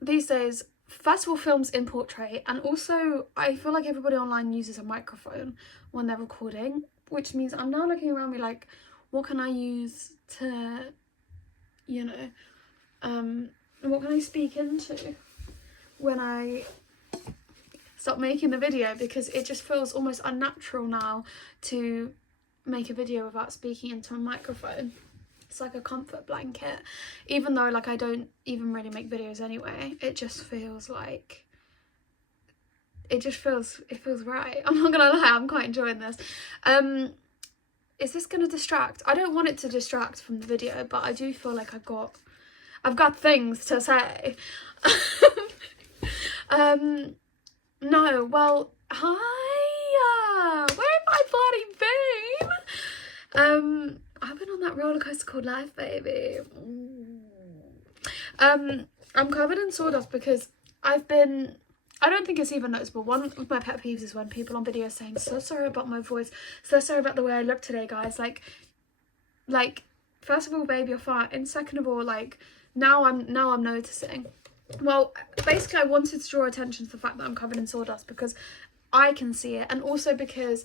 these days, festival films in portrait, and also I feel like everybody online uses a microphone when they're recording, which means I'm now looking around me like, what can I use to, you know, what can I speak into when I stop making the video, because it just feels almost unnatural now to make a video without speaking into a microphone. It's like a comfort blanket, even though like I don't even really make videos anyway. It just feels like it feels right. I'm not gonna lie, I'm quite enjoying this. Is this gonna distract? I don't want it to distract from the video, but I do feel like I've got things to say. No, well, hi, where have I bloody been? I've been on that roller coaster called life, baby. I'm covered in sawdust because I don't think it's even noticeable. One of my pet peeves is when people on video are saying, so sorry about my voice, so sorry about the way I look today, guys. Like, first of all, babe, you're fine. And second of all, like, now I'm noticing. Well, basically I wanted to draw attention to the fact that I'm covered in sawdust because I can see it, and also because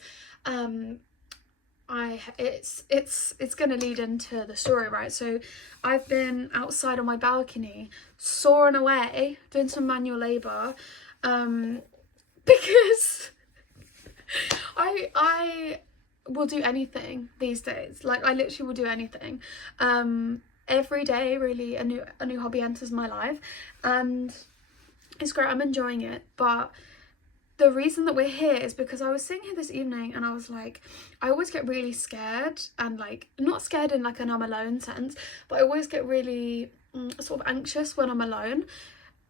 it's gonna lead into the story, right? So I've been outside on my balcony sawing away, doing some manual labour, because I will do anything these days. Like, I literally will do anything. Every day really a new hobby enters my life, and it's great. I'm enjoying it. But the reason that we're here is because I was sitting here this evening and I was like, I always get really scared, and like, not scared in like an I'm alone sense, but I always get really sort of anxious when I'm alone.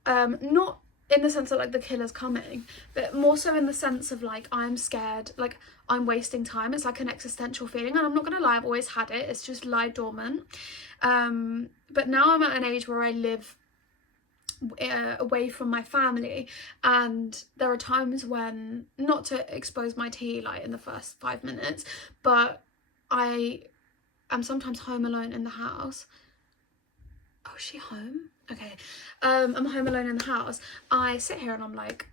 Not in the sense that like the killer's coming, but more so in the sense of like, I'm scared, like I'm wasting time. It's like an existential feeling, and I'm not gonna lie, I've always had it. It's just lie dormant. But now I'm at an age where I live away from my family, and there are times when, not to expose my tea like in the first 5 minutes, but I am sometimes home alone in the house. Oh, is she home? Okay. I'm home alone in the house. I sit here and I'm like,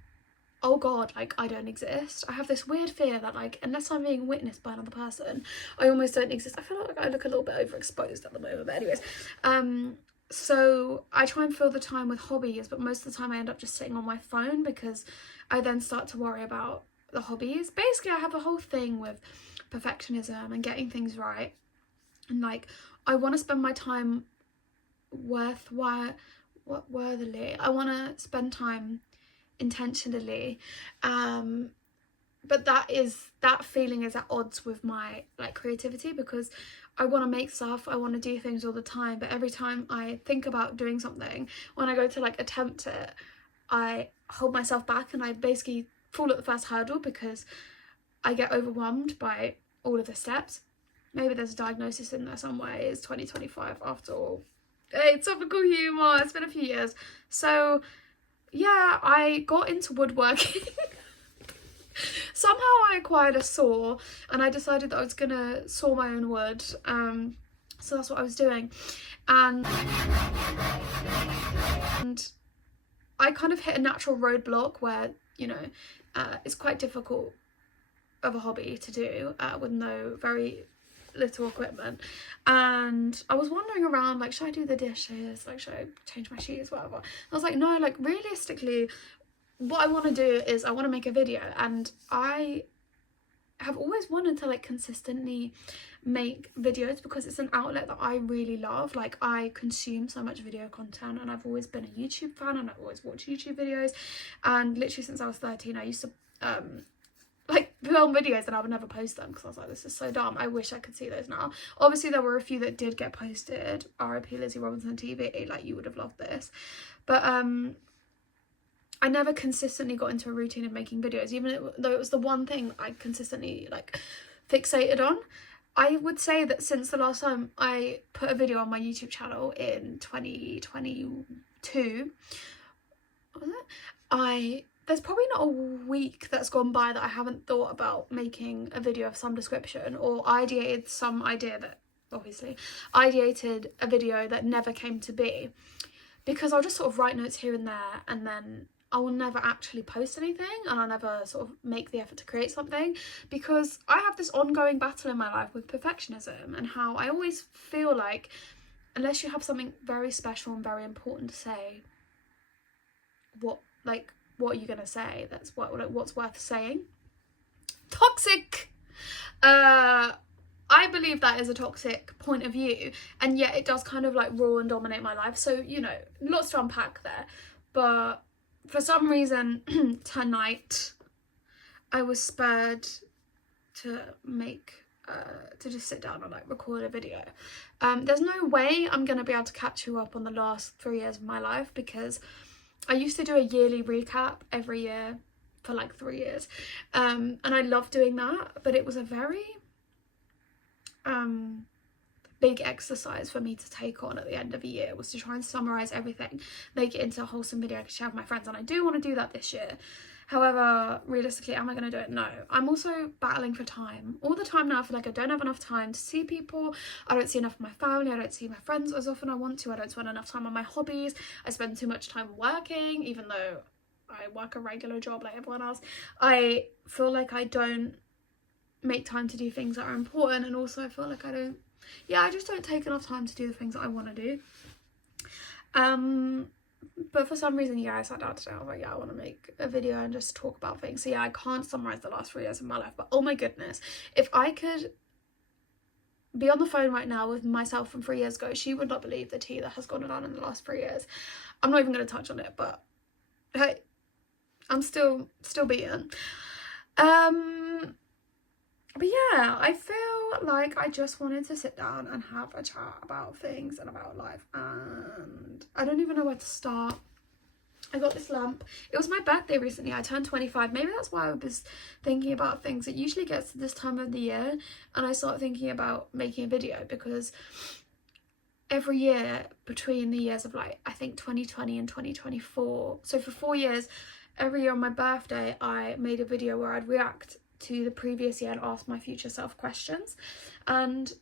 oh god, like I don't exist. I have this weird fear that like, unless I'm being witnessed by another person, I almost don't exist. I feel like I look a little bit overexposed at the moment, but anyways. So I try and fill the time with hobbies, but most of the time I end up just sitting on my phone because I then start to worry about the hobbies. Basically, I have a whole thing with perfectionism and getting things right, and like, I want to spend my time worthily. I want to spend time intentionally, but that feeling is at odds with my like creativity, because I want to make stuff, I want to do things all the time, but every time I think about doing something, when I go to like attempt it, I hold myself back and I basically fall at the first hurdle because I get overwhelmed by all of the steps. Maybe there's a diagnosis in there somewhere. It's 2025 after all. Hey, topical humour, it's been a few years. So yeah, I got into woodworking. Somehow I acquired a saw and I decided that I was gonna saw my own wood. So that's what I was doing, and I kind of hit a natural roadblock where, you know, it's quite difficult of a hobby to do with very little equipment. And I was wandering around like, should I do the dishes, like should I change my sheets, whatever. I was like, no, like realistically what I want to do is I want to make a video, and I have always wanted to like consistently make videos because it's an outlet that I really love. Like, I consume so much video content, and I've always been a YouTube fan, and I've always watched YouTube videos, and literally since I was 13 I used to like film videos and I would never post them because I was like, this is so dumb. I wish I could see those now. Obviously there were a few that did get posted. R.I.P. Lizzie Robinson TV, like you would have loved this. But I never consistently got into a routine of making videos, even though it was the one thing I consistently like fixated on. I would say that since the last time I put a video on my YouTube channel in 2022, was it? There's probably not a week that's gone by that I haven't thought about making a video of some description, or ideated a video that never came to be. because I'll just sort of write notes here and there, and then I will never actually post anything, and I'll never sort of make the effort to create something, because I have this ongoing battle in my life with perfectionism, and how I always feel like unless you have something very special and very important to say, what are you gonna say that's what's worth saying? Toxic. I believe that is a toxic point of view, and yet it does kind of like rule and dominate my life. So, you know, lots to unpack there. But for some reason tonight I was spurred to make to just sit down and like record a video. There's no way I'm gonna be able to catch you up on the last 3 years of my life, because I used to do a yearly recap every year for like 3 years, and I love doing that, but it was a very big exercise for me to take on at the end of a year, was to try and summarize everything, make it into a wholesome video I could share with my friends, and I do want to do that this year. However, realistically, am I going to do it? No. I'm also battling for time. All the time now I feel like I don't have enough time to see people. I don't see enough of my family. I don't see my friends as often as I want to. I don't spend enough time on my hobbies. I spend too much time working, even though I work a regular job like everyone else. I feel like I don't make time to do things that are important, and also I feel like I just don't take enough time to do the things that I want to do. But for some reason, I sat down today, I was like, I want to make a video and just talk about things. So I can't summarize the last 3 years of my life, but oh my goodness, if I could be on the phone right now with myself from 3 years ago, she would not believe the tea that has gone on in the last 3 years. I'm not even going to touch on it, but hey, I'm still beaten. But yeah, I feel like I just wanted to sit down and have a chat about things and about life, and I don't even know where to start. I got this lamp. It was my birthday recently. I turned 25. Maybe that's why I was thinking about things. It usually gets to this time of the year and I start thinking about making a video, because every year between the years of like, I think 2020 and 2024, so for 4 years, every year on my birthday, I made a video where I'd react to the previous year and ask my future self questions, and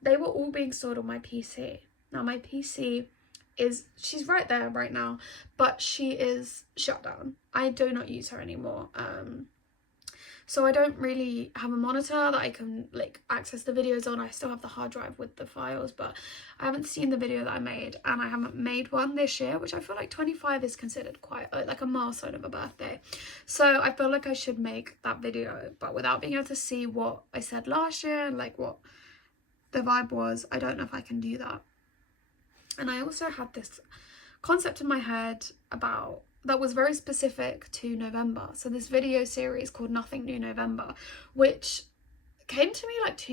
they were all being stored on my PC. Now my PC she's right there right now, but she is shut down. I do not use her anymore, so I don't really have a monitor that I can like access the videos on. I still have the hard drive with the files, but I haven't seen the video that I made, and I haven't made one this year, which I feel like 25 is considered quite like a milestone of a birthday. So I feel like I should make that video, but without being able to see what I said last year and like what the vibe was, I don't know if I can do that. And I also had this concept in my head that was very specific to November. So this video series called Nothing New November, which came to me like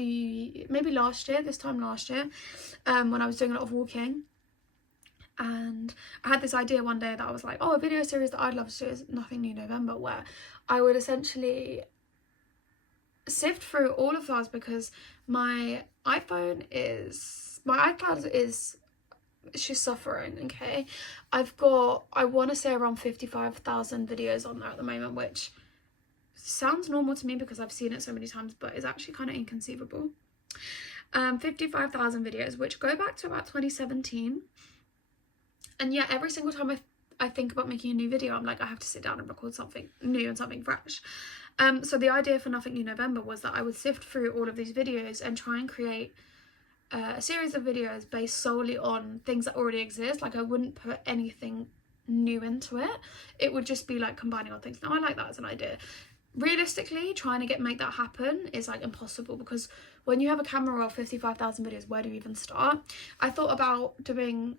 maybe this time last year, when I was doing a lot of walking. And I had this idea one day that I was like, a video series that I'd love to do is Nothing New November, where I would essentially sift through all of those, because my iCloud is she's suffering. Okay, I've got, I want to say, around 55,000 videos on there at the moment, which sounds normal to me because I've seen it so many times, but it's actually kind of inconceivable. 55,000 videos, which go back to about 2017, and yet every single time I think about making a new video, I'm like, I have to sit down and record something new and something fresh. So the idea for Nothing New November was that I would sift through all of these videos and try and create a series of videos based solely on things that already exist. Like, I wouldn't put anything new into it. It would just be like combining on things. Now I like that as an idea. Realistically, trying to make that happen is like impossible, because when you have a camera of 55,000 videos, where do you even start? I thought about doing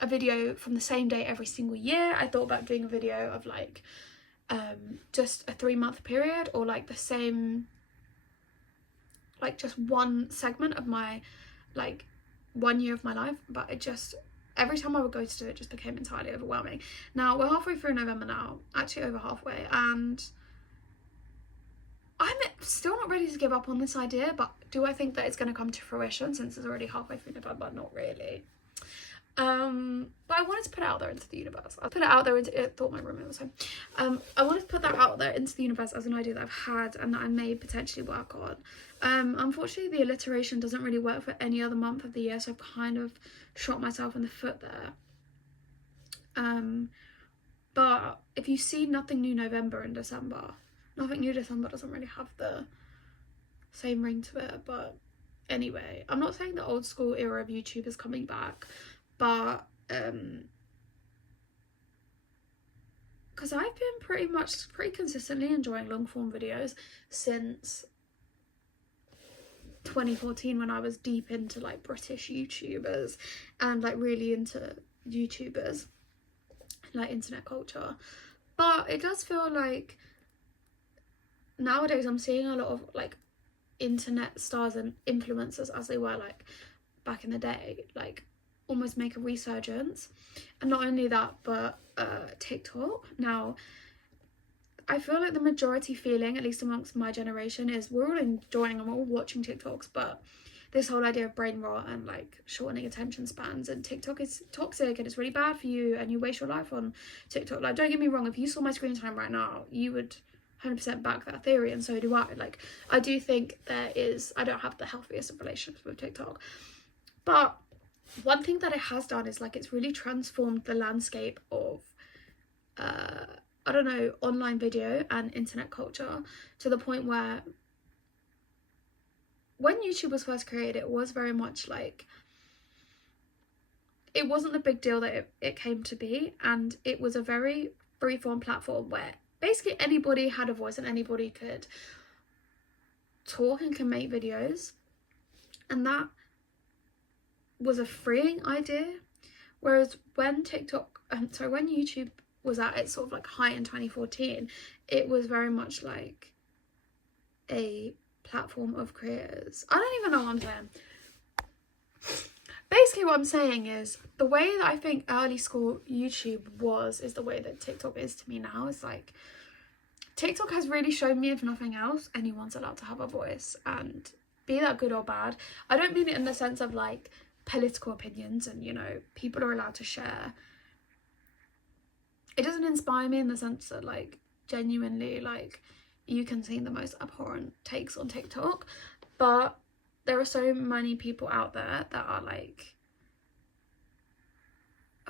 a video from the same day every single year. I thought about doing a video of like just a 3-month period, or like the same, like just one segment of my like 1 year of my life, but it just, every time I would go to do it, just became entirely overwhelming. Now we're halfway through November now, actually over halfway, and I'm still not ready to give up on this idea. But do I think that it's going to come to fruition since it's already halfway through November? Not really. But I wanted to put it out there into the universe. I put it out there into it. Thought my roommate was home. I wanted to put that out there into the universe as an idea that I've had and that I may potentially work on. Unfortunately, the alliteration doesn't really work for any other month of the year, so I've kind of shot myself in the foot there. But if you see Nothing New November in December, Nothing New December doesn't really have the same ring to it. But anyway, I'm not saying the old school era of YouTube is coming back, but because I've been pretty consistently enjoying long form videos since 2014, when I was deep into like British YouTubers and like really into YouTubers, like internet culture. But it does feel like nowadays I'm seeing a lot of like internet stars and influencers, as they were like back in the day, like almost make a resurgence. And not only that, but TikTok. Now I feel like the majority feeling, at least amongst my generation, is we're all enjoying and we're all watching TikToks, but this whole idea of brain rot and like shortening attention spans, and TikTok is toxic and it's really bad for you and you waste your life on TikTok. Like, don't get me wrong, if you saw my screen time right now, you would 100% back that theory, and so do I. Like, I do think I don't have the healthiest of relationships with TikTok, but one thing that it has done is like it's really transformed the landscape of I don't know, online video and internet culture, to the point where when YouTube was first created, it was very much like, it wasn't the big deal that it came to be, and it was a very freeform platform where basically anybody had a voice and anybody could talk and can make videos, and that was a freeing idea. Whereas when when YouTube was at its sort of like height in 2014, it was very much like a platform of creators. I don't even know what I'm saying. Basically what I'm saying is, the way that I think early school YouTube is the way that TikTok is to me now. It's like, TikTok has really shown me, if nothing else, anyone's allowed to have a voice, and be that good or bad. I don't mean it in the sense of like political opinions and, you know, people are allowed to share. It doesn't inspire me in the sense that like genuinely like you can see the most abhorrent takes on TikTok, but there are so many people out there that are like,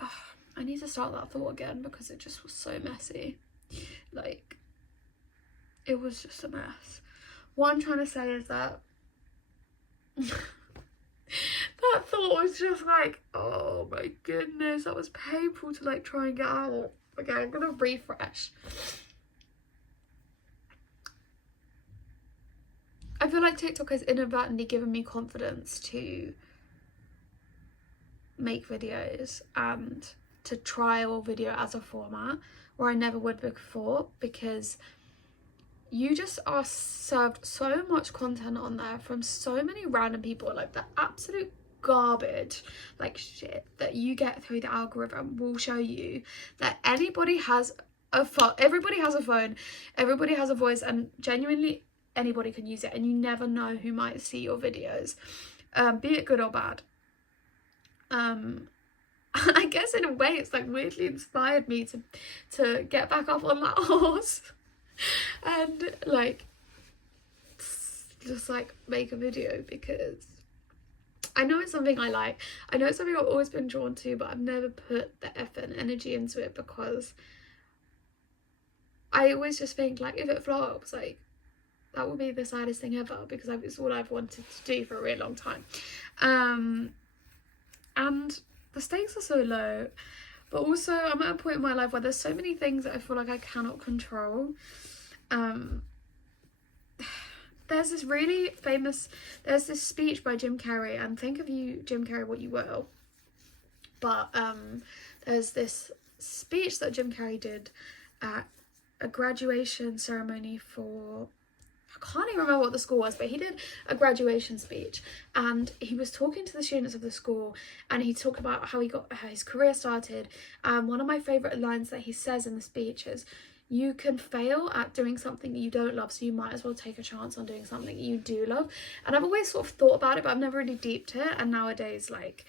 oh, I need to start that thought again because it just was so messy. Like, it was just a mess. What I'm trying to say is that that thought was just like, oh my goodness, that was painful to like try and get out. Okay, I'm gonna refresh. I feel like TikTok has inadvertently given me confidence to make videos and to trial video as a format where I never would before, because you just are served so much content on there from so many random people. Like, the absolute garbage, like shit that you get through the algorithm will show you that anybody has a phone, everybody has a phone, everybody has a voice, and genuinely anybody can use it, and you never know who might see your videos, be it good or bad. I guess in a way it's like weirdly inspired me to get back up on that horse and like just like make a video, because I know it's something I like. I know it's something I've always been drawn to, but I've never put the effort and energy into it, because I always just think like, if it flops, like that would be the saddest thing ever, because it's all I've wanted to do for a really long time. And the stakes are so low, but also I'm at a point in my life where there's so many things that I feel like I cannot control. There's this speech by Jim Carrey, and think of you, Jim Carrey, what you will, but there's this speech that Jim Carrey did at a graduation ceremony for, I can't even remember what the school was, but he did a graduation speech, and he was talking to the students of the school, and he talked about how his career started. One of my favourite lines that he says in the speech is, you can fail at doing something that you don't love, so you might as well take a chance on doing something you do love. And I've always sort of thought about it, but I've never really deeped it. And nowadays, like,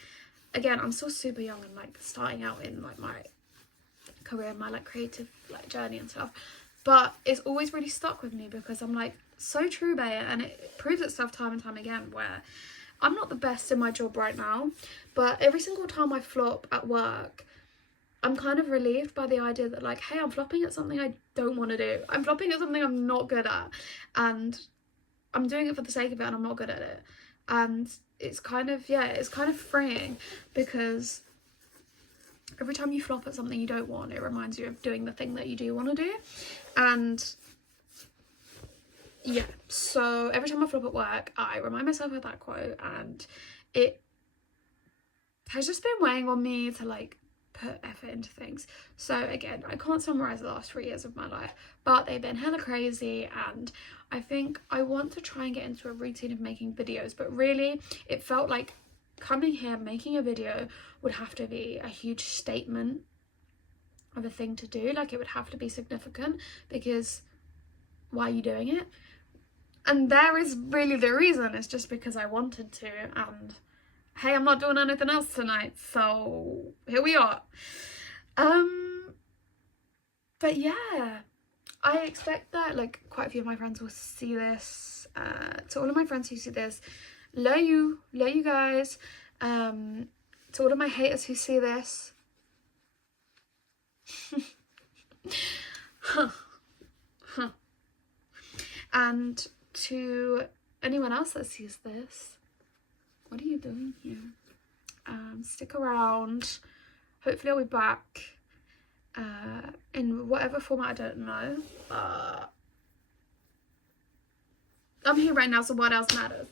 again, I'm still super young and like starting out in like my career, my like creative like journey and stuff, but it's always really stuck with me, because I'm like, so true by it, and it proves itself time and time again, where I'm not the best in my job right now, but every single time I flop at work, I'm kind of relieved by the idea that, like, hey, I'm flopping at something I don't want to do. I'm flopping at something I'm not good at, and I'm doing it for the sake of it, and I'm not good at it. And it's kind of, yeah, it's kind of freeing, because every time you flop at something you don't want, it reminds you of doing the thing that you do want to do. And yeah, so every time I flop at work, I remind myself of that quote, and it has just been weighing on me to, like, put effort into things. So again, I can't summarize the last 3 years of my life, but they've been hella crazy, and I think I want to try and get into a routine of making videos. But really, it felt like coming here, making a video would have to be a huge statement of a thing to do. Like, it would have to be significant, because why are you doing it? And there is really the reason. It's just because I wanted to, and hey, I'm not doing anything else tonight, so here we are. But yeah, I expect that, like, quite a few of my friends will see this. To all of my friends who see this, love you guys. To all of my haters who see this, and to anyone else that sees this, what are you doing here? Stick around. Hopefully I'll be back in whatever format, I don't know, but I'm here right now, so what else matters?